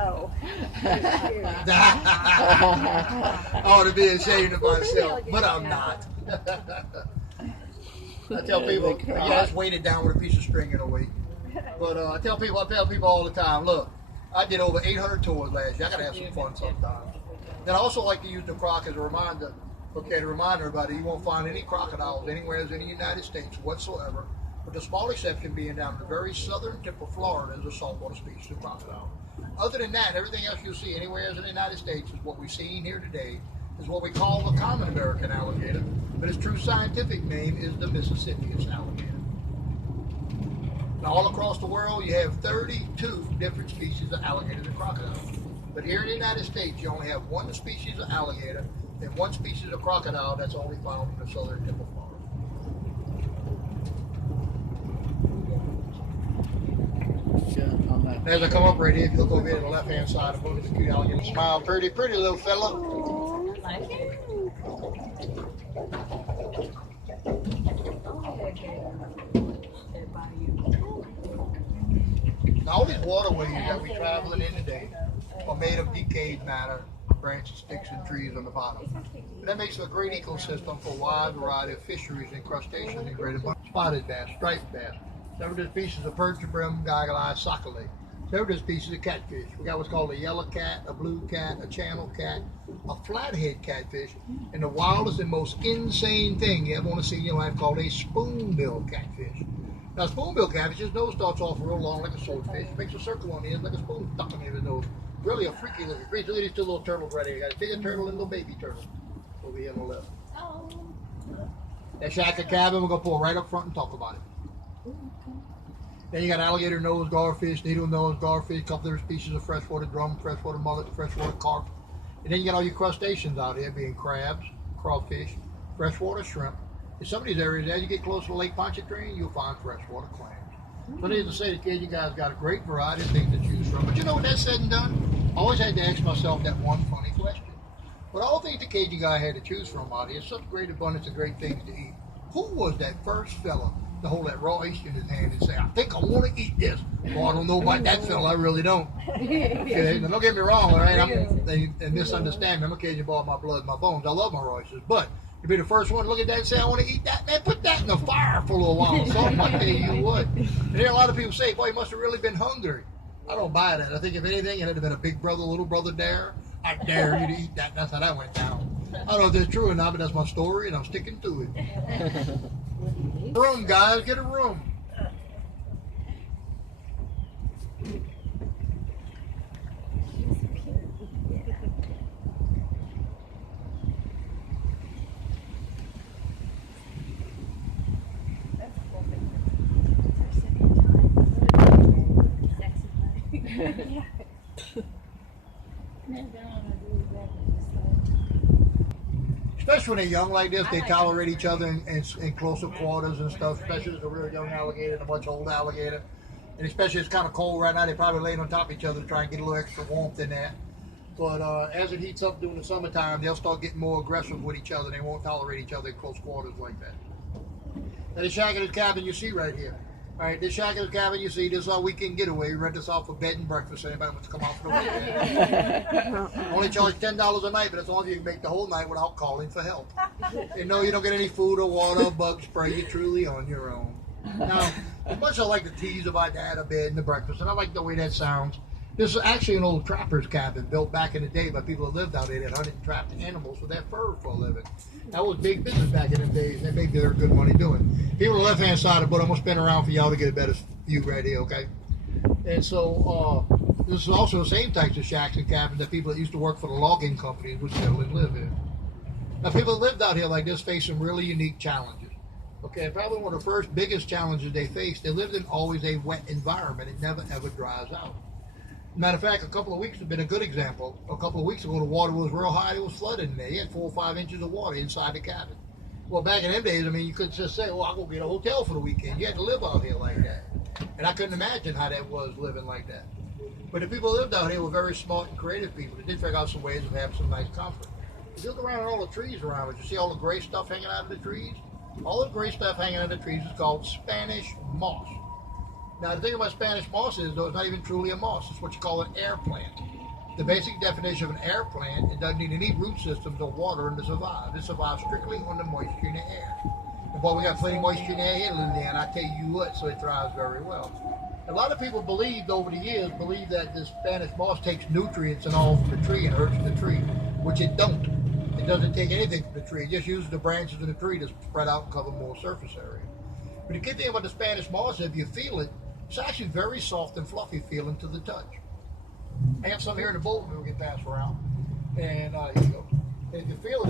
Oh. I ought to be ashamed of myself, but I'm not. I tell people, yeah, it's weighted down with a piece of string in a week. But I tell people all the time, look, I did over 800 tours last year. I got to have some fun sometimes. Then I also like to use the croc as a reminder, okay, to remind everybody you won't find any crocodiles anywhere in the United States whatsoever, with the small exception being down the very southern tip of Florida is a saltwater species of crocodile. Other than that, everything else you'll see anywhere in the United States is what we've seen here today, is what we call the common American alligator, but its true scientific name is the Mississippian alligator. Now, all across the world, you have 32 different species of alligators and crocodiles. But here in the United States, you only have one species of alligator and one species of crocodile that's only found in the southern tip of Florida. As I come up right here, if you look over here to the left-hand side, I'm looking at the cute alligator. Smile, pretty little fella. Now, all these waterways that we're traveling in today are made of decayed matter, branches, sticks, and trees on the bottom. And that makes a great ecosystem for a wide variety of fisheries and crustaceans and great abundance. Spotted bass, striped bass, several species of perch and brim, goggle eye, sockeye, several species of catfish. We got what's called a yellow cat, a blue cat, a channel cat, a flathead catfish, and the wildest and most insane thing you ever want to see in your life called a spoonbill catfish. Now, spoonbill catfish, his nose starts off real long like a swordfish. It makes a circle on the end like a spoon stuck in his nose. Really a freaky looking creature. Look at these two little turtles right here. You got a bigger turtle and a little baby turtle over here on the left. That Shaka cabin, we're going to pull right up front and talk about it. Then you got alligator nose garfish, needle nose garfish, a couple other species of freshwater drum, freshwater mullet, freshwater carp. And then you got all your crustaceans out here, being crabs, crawfish, freshwater shrimp. In some of these areas, as you get closer to Lake Pontchartrain, you'll find freshwater clams. So needless to say, the kids, you guys got a great variety of things to choose from. But you know what that's said and done? I always had to ask myself that one funny question. But all things the Cajun guy had to choose from out here, such great abundance of great things to eat. Who was that first fella to hold that raw oyster in his hand and say, I think I want to eat this? Well, I don't know about that fella, I really don't. Okay, now don't get me wrong, all right? They misunderstand me. I'm a Cajun boy, my blood, my bones. I love my raw oysters, but to be the first one to look at that and say, I want to eat that, man, put that in the fire for a little while. So one day you would. And hear a lot of people say, boy, you must have really been hungry. I don't buy that. I think if anything, it had been a big brother, little brother dare. I dare you to eat that. That's how that went down. I don't know if that's true or not, but that's my story, and I'm sticking to it. Room, guys, get a room. Especially when they're young like this, they tolerate each other in closer quarters and stuff, especially as a real young alligator and a much older alligator. And especially it's kind of cold right now, they probably laying on top of each other to try and get a little extra warmth in there. But as it heats up during the summertime, they'll start getting more aggressive with each other. They won't tolerate each other in close quarters like that. Now, the shack in the cabin you see right here. All right, this shack in the cabin you see, this is our weekend getaway. We rent this out for bed and breakfast. Anybody wants to come out for the weekend? Only charge $10 a night, but as long as you can make the whole night without calling for help. And no, you don't get any food or water or bug spray. You're truly on your own. Now, as much as I like to tease about that, a bed and the breakfast, and I like the way that sounds, this is actually an old trapper's cabin built back in the day by people that lived out there that hunted and trapped animals with their fur for a living. That was big business back in them days, and they made their good money doing. People on the left-hand side of the boat, I'm going to spin around for y'all to get a better view right here, okay? And so, this is also the same types of shacks and cabins that people that used to work for the logging companies would settle and live in. Now, people that lived out here like this face some really unique challenges. Okay, probably one of the first biggest challenges they faced, they lived in always a wet environment. It never, ever dries out. Matter of fact, a couple of weeks have been a good example. A couple of weeks ago, the water was real high. It was flooded in there. You had 4 or 5 inches of water inside the cabin. Well, back in them days, I mean, you couldn't just say, well, I'll go get a hotel for the weekend. You had to live out here like that. And I couldn't imagine how that was living like that. But the people who lived out here were very smart and creative people. They did figure out some ways of having some nice comfort. If you look around at all the trees around us, you see all the gray stuff hanging out of the trees? All the gray stuff hanging out of the trees is called Spanish moss. Now, the thing about Spanish moss is, though, it's not even truly a moss. It's what you call an air plant. The basic definition of an air plant, it doesn't need any root systems or water to survive. It survives strictly on the moisture in the air. And boy, we got plenty of moisture in the air here in Louisiana, I tell you what, so it thrives very well. A lot of people over the years, that this Spanish moss takes nutrients and all from the tree and hurts the tree, which it don't. It doesn't take anything from the tree. It just uses the branches of the tree to spread out and cover more surface area. But the good thing about the Spanish moss, if you feel it, it's actually very soft and fluffy feeling to the touch. I have some here in the bowl, and we'll get passed around. And here you go. And if you feel it,